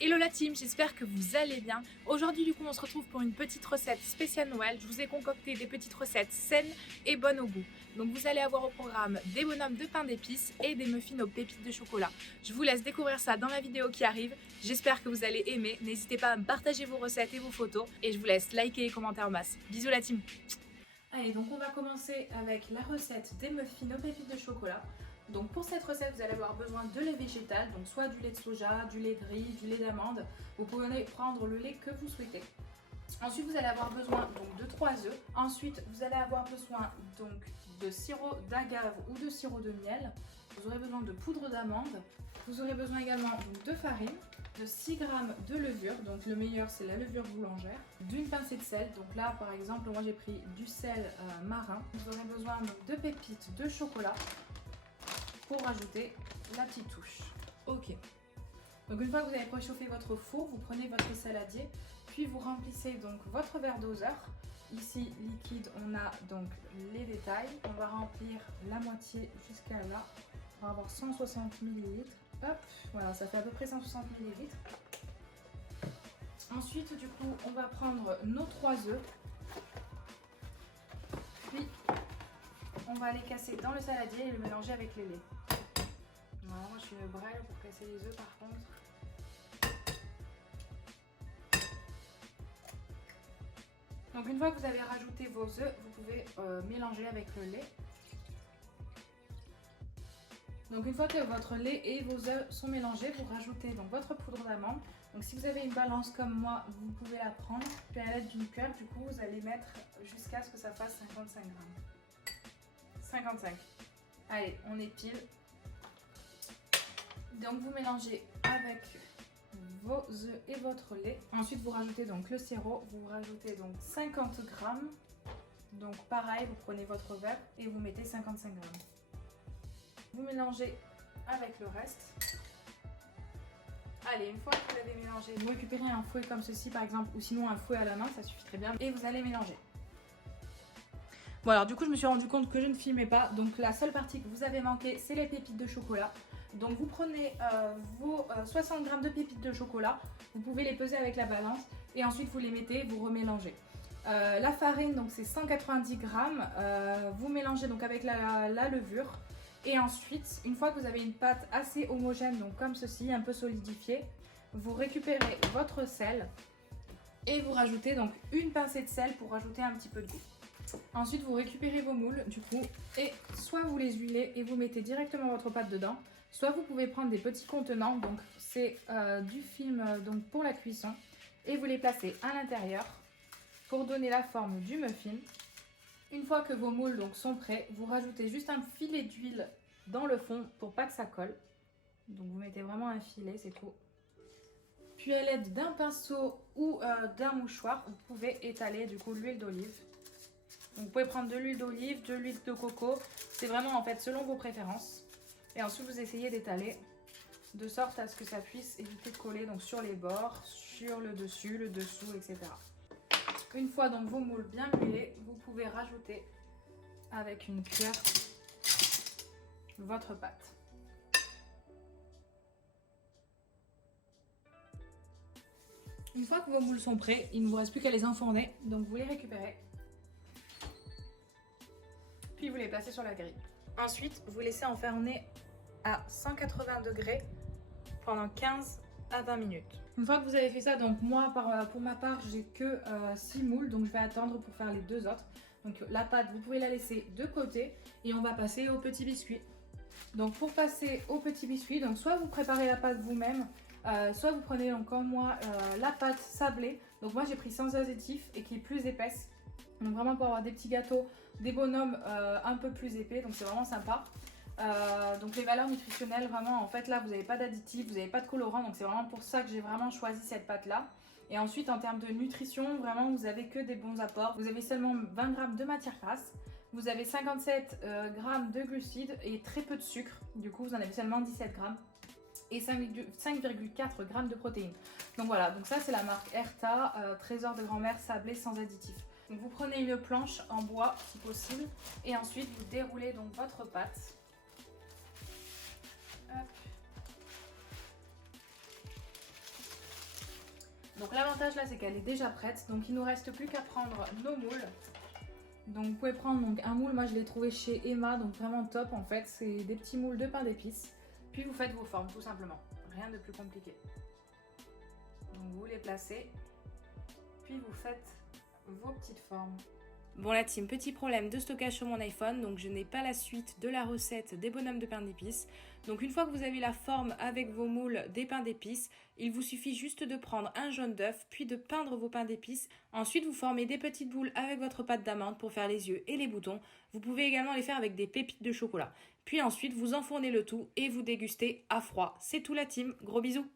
Hello la team, j'espère que vous allez bien. Aujourd'hui du coup on se retrouve pour une petite recette spéciale Noël. Je vous ai concocté des petites recettes saines et bonnes au goût. Donc vous allez avoir au programme des bonhommes de pain d'épices et des muffins aux pépites de chocolat. Je vous laisse découvrir ça dans la vidéo qui arrive. J'espère que vous allez aimer. N'hésitez pas à me partager vos recettes et vos photos. Et je vous laisse liker et commenter en masse. Bisous la team. Allez, donc on va commencer avec la recette des muffins aux pépites de chocolat. Donc pour cette recette, vous allez avoir besoin de lait végétal, donc soit du lait de soja, du lait gris, du lait d'amande. Vous pouvez prendre le lait que vous souhaitez. Ensuite, vous allez avoir besoin donc de 3 œufs. Ensuite, vous allez avoir besoin donc de sirop d'agave ou de sirop de miel. Vous aurez besoin de poudre d'amande. Vous aurez besoin également donc, de farine, de 6 g de levure, donc le meilleur c'est la levure boulangère, d'une pincée de sel, donc là par exemple moi j'ai pris du sel marin. Vous aurez besoin donc, de pépites de chocolat pour rajouter la petite touche. Ok. Donc une fois que vous avez préchauffé votre four, vous prenez votre saladier, puis vous remplissez donc votre verre doseur. Ici liquide, on a donc les détails. On va remplir la moitié jusqu'à là. On va avoir 160 ml. Hop, voilà, ça fait à peu près 160 ml. Ensuite, du coup, on va prendre nos 3 œufs. Puis, on va les casser dans le saladier et le mélanger avec les laits. Voilà, moi je suis une brêle pour casser les œufs par contre. Donc une fois que vous avez rajouté vos œufs, vous pouvez mélanger avec le lait. Donc une fois que votre lait et vos œufs sont mélangés, vous rajoutez donc votre poudre d'amande. Donc si vous avez une balance comme moi, vous pouvez la prendre. Puis à l'aide d'une cuillère, du coup, vous allez mettre jusqu'à ce que ça fasse 55 grammes. 55. Allez, on épile. Donc vous mélangez avec vos œufs et votre lait. Ensuite vous rajoutez donc le sirop, vous rajoutez donc 50 grammes. Donc pareil, vous prenez votre verre et vous mettez 55 grammes. Vous mélangez avec le reste. Allez, une fois que vous avez mélangé, vous récupérez un fouet comme ceci par exemple, ou sinon un fouet à la main, ça suffit très bien. Et vous allez mélanger. Bon alors du coup je me suis rendu compte que je ne filmais pas, donc la seule partie que vous avez manqué c'est les pépites de chocolat. Donc vous prenez vos 60 g de pépites de chocolat, vous pouvez les peser avec la balance et ensuite vous les mettez, vous remélangez. La farine donc c'est 190 g, vous mélangez donc avec la levure et ensuite une fois que vous avez une pâte assez homogène donc comme ceci, un peu solidifiée, vous récupérez votre sel et vous rajoutez donc une pincée de sel pour rajouter un petit peu de goût. Ensuite, vous récupérez vos moules du coup et soit vous les huilez et vous mettez directement votre pâte dedans, soit vous pouvez prendre des petits contenants, donc c'est du film donc pour la cuisson, et vous les placez à l'intérieur pour donner la forme du muffin. Une fois que vos moules donc sont prêts, vous rajoutez juste un filet d'huile dans le fond pour pas que ça colle. Donc vous mettez vraiment un filet, c'est tout. Puis à l'aide d'un pinceau ou d'un mouchoir, vous pouvez étaler du coup l'huile d'olive. Vous pouvez prendre de l'huile d'olive, de l'huile de coco, c'est vraiment en fait selon vos préférences. Et ensuite vous essayez d'étaler de sorte à ce que ça puisse éviter de coller donc sur les bords, sur le dessus, le dessous, etc. Une fois donc vos moules bien huilés, vous pouvez rajouter avec une cuillère votre pâte. Une fois que vos moules sont prêts, il ne vous reste plus qu'à les enfourner, donc vous les récupérez. Puis vous les placez sur la grille. Ensuite, vous laissez enfourner à 180 degrés pendant 15 à 20 minutes. Une fois que vous avez fait ça, donc moi pour ma part j'ai que 6 moules, donc je vais attendre pour faire les 2 autres. Donc la pâte, vous pouvez la laisser de côté et on va passer au petit biscuit. Donc pour passer au petit biscuit, donc soit vous préparez la pâte vous-même, soit vous prenez donc comme moi la pâte sablée. Donc moi j'ai pris sans additif et qui est plus épaisse. Donc vraiment pour avoir des petits gâteaux, des bonhommes un peu plus épais, donc c'est vraiment sympa. Donc les valeurs nutritionnelles, vraiment en fait là vous n'avez pas d'additifs, vous n'avez pas de colorant, donc c'est vraiment pour ça que j'ai vraiment choisi cette pâte là. Et ensuite en termes de nutrition, vraiment vous avez que des bons apports. Vous avez seulement 20 g de matière grasse, vous avez 57 g de glucides et très peu de sucre, du coup vous en avez seulement 17 g. Et 5,4 g de protéines. Donc voilà, donc ça c'est la marque Erta, trésor de grand-mère sablé sans additifs. Donc vous prenez une planche en bois si possible et ensuite vous déroulez donc votre pâte. Hop. Donc l'avantage là, c'est qu'elle est déjà prête. Donc il nous reste plus qu'à prendre nos moules. Donc vous pouvez prendre donc, un moule, moi je l'ai trouvé chez Emma, donc vraiment top en fait. C'est des petits moules de pain d'épices. Puis vous faites vos formes tout simplement. Rien de plus compliqué. Donc vous les placez. Puis vous faites vos petites formes. Bon la team, petit problème de stockage sur mon iPhone, donc je n'ai pas la suite de la recette des bonhommes de pain d'épices. Donc une fois que vous avez la forme avec vos moules des pains d'épices, il vous suffit juste de prendre un jaune d'œuf, puis de peindre vos pains d'épices. Ensuite vous formez des petites boules avec votre pâte d'amande pour faire les yeux et les boutons. Vous pouvez également les faire avec des pépites de chocolat. Puis ensuite vous enfournez le tout et vous dégustez à froid. C'est tout la team, gros bisous!